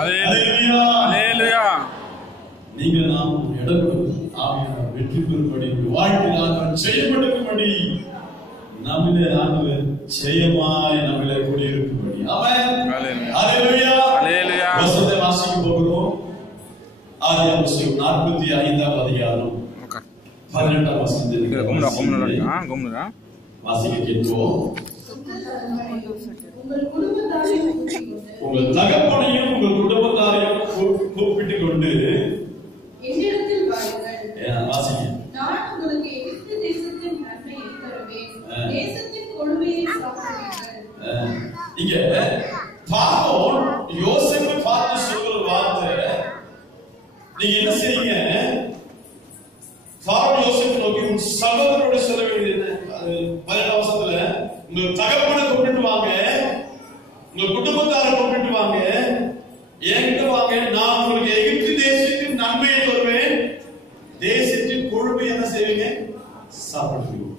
அல்லேலூயா அல்லேலூயா. நீங்க நாம் இடம் ஆவியானவர் வெற்றி பெறும்படி வாழ்க்கையில் ஆண்டவர் செய்யப்படும்படி நம்மிலே ஆண்டவர் ஜெயமாய் நம்மிலே கூடியிருக்கும்படி. ஆமென். அல்லேலூயா அல்லேலூயா. வசனத்தை வாசிக்க போகிறோம். ஆதியாகமம் 45ஆம் அதிகாரம் 18ஆம் வசனத்தை வாசிக்க கேட்போம். உங்கள் தகப்பனையும் உங்கள் குடும்பத்தாரையும் கூப்பிட்டுக் கொண்டு என்னிடத்தில் வாருங்கள். வாசிக்க. நான் உங்களுக்கு எகிப்து தேசத்தின் நன்மையை தருவேன். தேசத்தின் கொழுமையை சாப்பிடுவீர்கள். இங்க பார்வோன் யோசேப்பை பார்த்து சொல்ற வார்த்தை, நீங்க என்ன செய்யுங்க? பார்வோன் யோசேப்பை நோக்கி உன் சகோதரரோட சொல்ல வேண்டியது என்ன? 18ஆம் வசனத்துல உங்க தகப்பனை கூப்பிட்டு வாங்க, உங்க குடும்பத்தாரை கூப்பிட்டு வாங்க, என்கிட்ட வாங்க, நான் உங்களுக்கு எகிப்து தேசத்தின் நன்மையை தருவேன், தேசத்தின் கொழுமை என்ன செய்வீங்க? சாப்பிடுவீங்க.